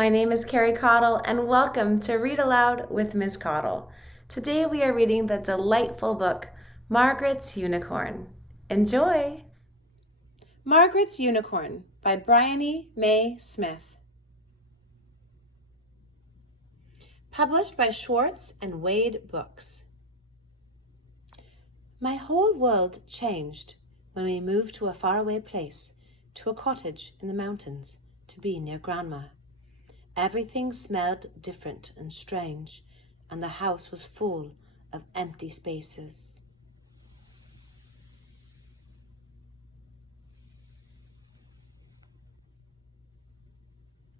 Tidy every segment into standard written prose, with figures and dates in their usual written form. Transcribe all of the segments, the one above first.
my name is Carrie Caudle, and welcome to Read Aloud with Ms. Caudle. Today we are reading the delightful book, Margaret's Unicorn. Enjoy! Margaret's Unicorn by Briony May Smith. Published by Schwartz and Wade Books. My whole world changed when we moved to a faraway place, to a cottage in the mountains, to be near Grandma. Everything smelled different and strange, and the house was full of empty spaces.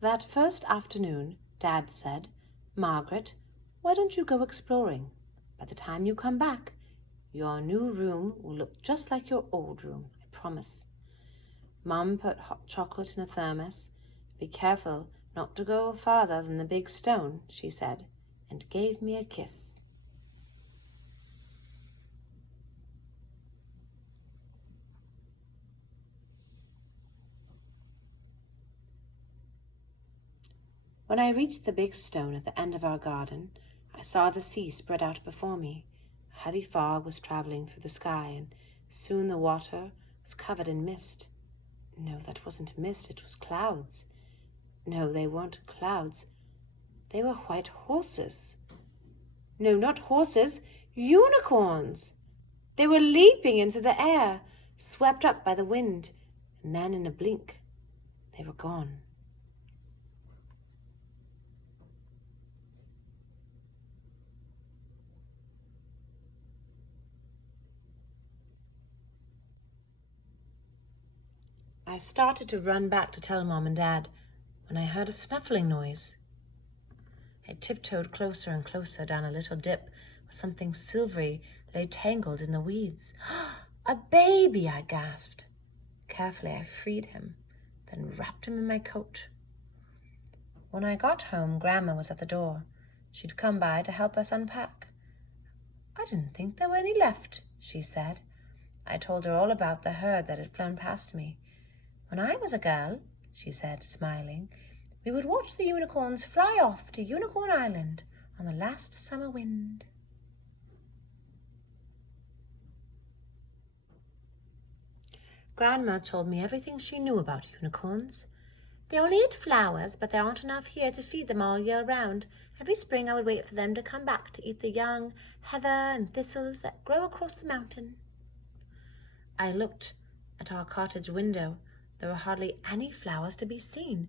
That first afternoon, Dad said, "Margaret, why don't you go exploring? By the time you come back, your new room will look just like your old room, I promise." Mom put hot chocolate in a thermos. "Be careful not to go farther than the big stone," she said, and gave me a kiss. When I reached the big stone at the end of our garden, I saw the sea spread out before me. A heavy fog was traveling through the sky, and soon the water was covered in mist. No, that wasn't mist, it was clouds. No, they weren't clouds. They were white horses. No, not horses, unicorns. They were leaping into the air, swept up by the wind, and then in a blink, they were gone. I started to run back to tell Mom and Dad when I heard a snuffling noise. I tiptoed closer and closer down a little dip where something silvery lay tangled in the weeds. "A baby!" I gasped. Carefully I freed him, then wrapped him in my coat. When I got home, Grandma was at the door. She'd come by to help us unpack. "I didn't think there were any left," she said. I told her all about the herd that had flown past me. "When I was a girl," she said, smiling, "we would watch the unicorns fly off to Unicorn Island on the last summer wind." Grandma told me everything she knew about unicorns. "They only eat flowers, but there aren't enough here to feed them all year round. Every spring I would wait for them to come back to eat the young heather and thistles that grow across the mountain." I looked at our cottage window. There were hardly any flowers to be seen.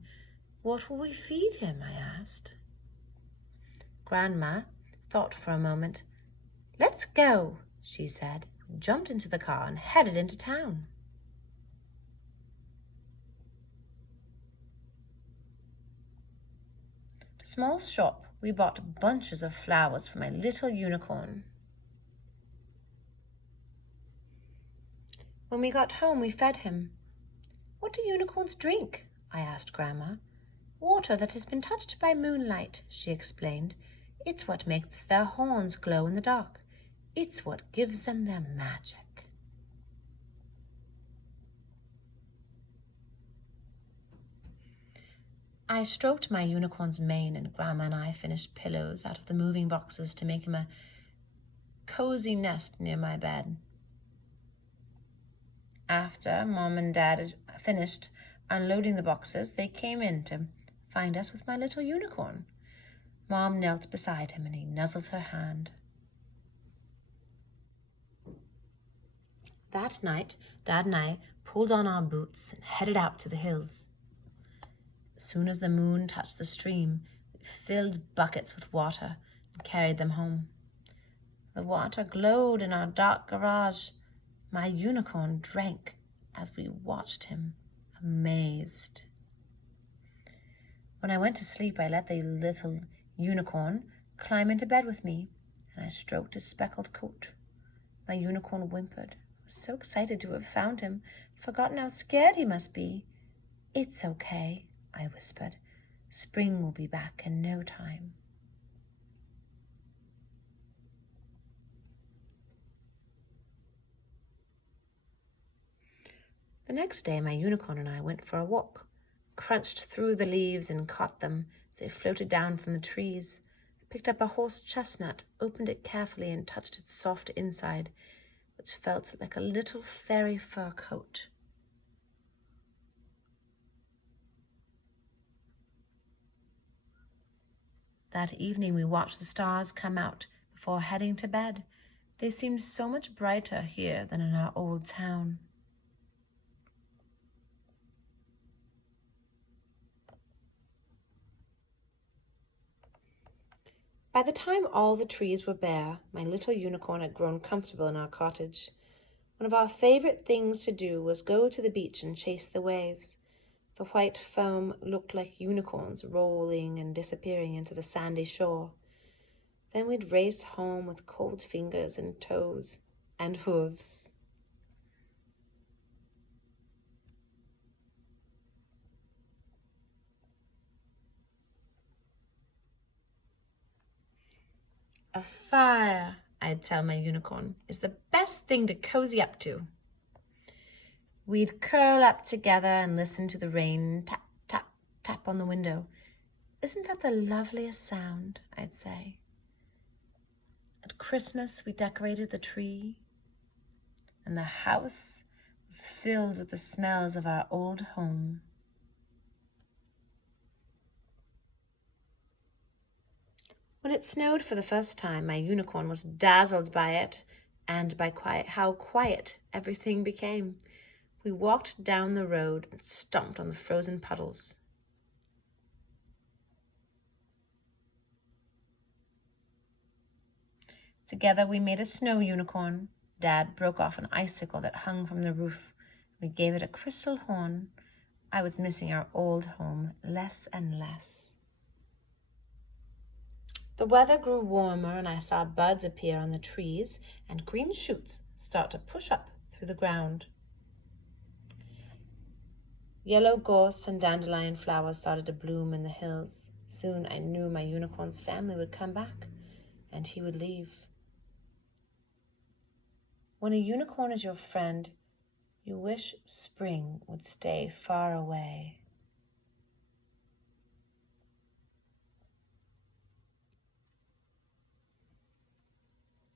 "What will we feed him?" I asked. Grandma thought for a moment. "Let's go," she said, jumped into the car and headed into town. At a small shop, we bought bunches of flowers for my little unicorn. When we got home, we fed him. "What do unicorns drink?" I asked Grandma. "Water that has been touched by moonlight," she explained. "It's what makes their horns glow in the dark. It's what gives them their magic." I stroked my unicorn's mane, and Grandma and I finished pillows out of the moving boxes to make him a cozy nest near my bed. After Mom and Dad had finished unloading the boxes, they came in to find us with my little unicorn. Mom knelt beside him and he nuzzled her hand. That night, Dad and I pulled on our boots and headed out to the hills. As soon as the moon touched the stream, we filled buckets with water and carried them home. The water glowed in our dark garage. My unicorn drank as we watched him, amazed. When I went to sleep, I let the little unicorn climb into bed with me, and I stroked his speckled coat. My unicorn whimpered. I was so excited to have found him, I'd forgotten how scared he must be. "It's okay," I whispered. "Spring will be back in no time." The next day, my unicorn and I went for a walk, crunched through the leaves and caught them as they floated down from the trees. I picked up a horse chestnut, opened it carefully, and touched its soft inside, which felt like a little fairy fur coat. That evening we watched the stars come out before heading to bed. They seemed so much brighter here than in our old town. By the time all the trees were bare, my little unicorn had grown comfortable in our cottage. One of our favorite things to do was go to the beach and chase the waves. The white foam looked like unicorns rolling and disappearing into the sandy shore. Then we'd race home with cold fingers and toes and hooves. A fire, I'd tell my unicorn, is the best thing to cozy up to. We'd curl up together and listen to the rain tap, tap, tap on the window. Isn't that the loveliest sound, I'd say. At Christmas, we decorated the tree, and the house was filled with the smells of our old home. When it snowed for the first time, my unicorn was dazzled by it and by how quiet everything became. We walked down the road and stomped on the frozen puddles. Together we made a snow unicorn. Dad broke off an icicle that hung from the roof. We gave it a crystal horn. I was missing our old home less and less. The weather grew warmer and I saw buds appear on the trees and green shoots start to push up through the ground. Yellow gorse and dandelion flowers started to bloom in the hills. Soon I knew my unicorn's family would come back and he would leave. When a unicorn is your friend, you wish spring would stay far away.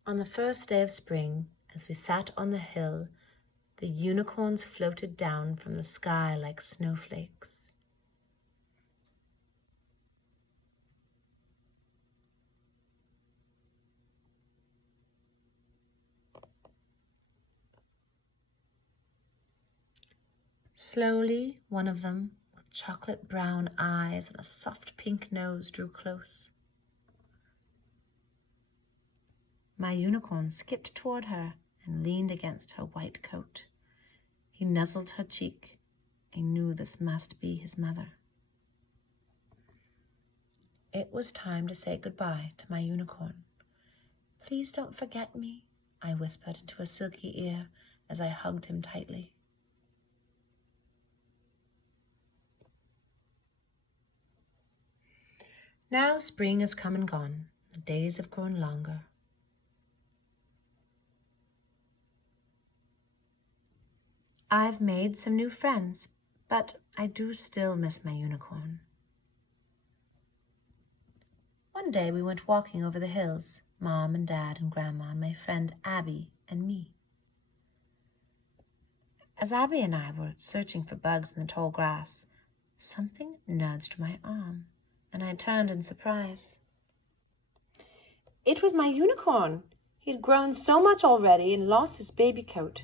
On the first day of spring, as we sat on the hill, the unicorns floated down from the sky like snowflakes. Slowly, one of them, with chocolate brown eyes and a soft pink nose, drew close. My unicorn skipped toward her and leaned against her white coat. He nuzzled her cheek. I knew this must be his mother. It was time to say goodbye to my unicorn. "Please don't forget me," I whispered into a silky ear as I hugged him tightly. Now spring has come and gone. The days have grown longer. I've made some new friends, but I do still miss my unicorn. One day we went walking over the hills, Mom and Dad and Grandma and my friend Abby and me. As Abby and I were searching for bugs in the tall grass, something nudged my arm, and I turned in surprise. It was my unicorn. He had grown so much already and lost his baby coat.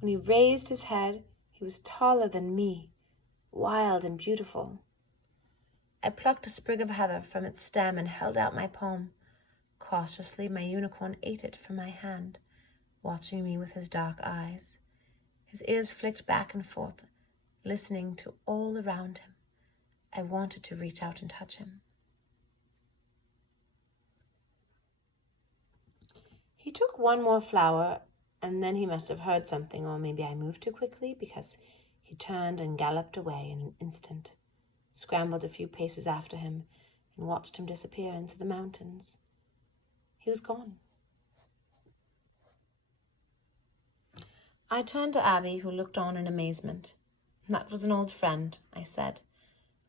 When he raised his head, he was taller than me, wild and beautiful. I plucked a sprig of heather from its stem and held out my palm. Cautiously, my unicorn ate it from my hand, watching me with his dark eyes. His ears flicked back and forth, listening to all around him. I wanted to reach out and touch him. He took one more flower, and then he must have heard something, or maybe I moved too quickly, because he turned and galloped away in an instant, scrambled a few paces after him, and watched him disappear into the mountains. He was gone. I turned to Abby, who looked on in amazement. "That was an old friend," I said.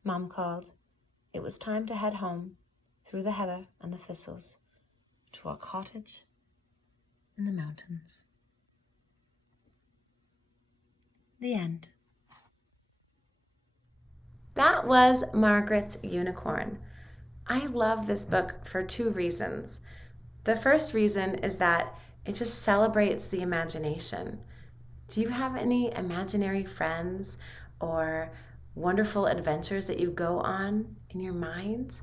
Mom called, it was time to head home through the heather and the thistles to our cottage in the mountains. The end. That was Margaret's Unicorn. I love this book for 2 reasons. The first reason is that it just celebrates the imagination. Do you have any imaginary friends or wonderful adventures that you go on in your mind?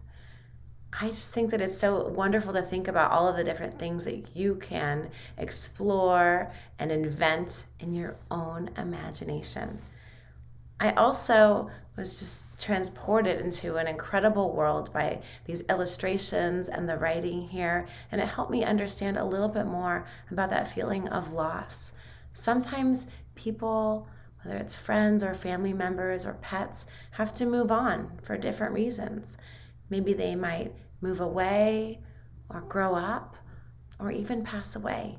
I just think that it's so wonderful to think about all of the different things that you can explore and invent in your own imagination. I also was just transported into an incredible world by these illustrations and the writing here, and it helped me understand a little bit more about that feeling of loss. Sometimes people, whether it's friends or family members or pets, have to move on for different reasons. Maybe they might move away or grow up or even pass away.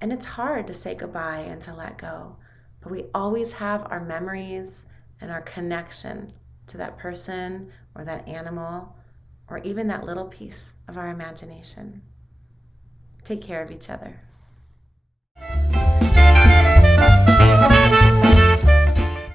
And it's hard to say goodbye and to let go. But we always have our memories and our connection to that person or that animal or even that little piece of our imagination. Take care of each other.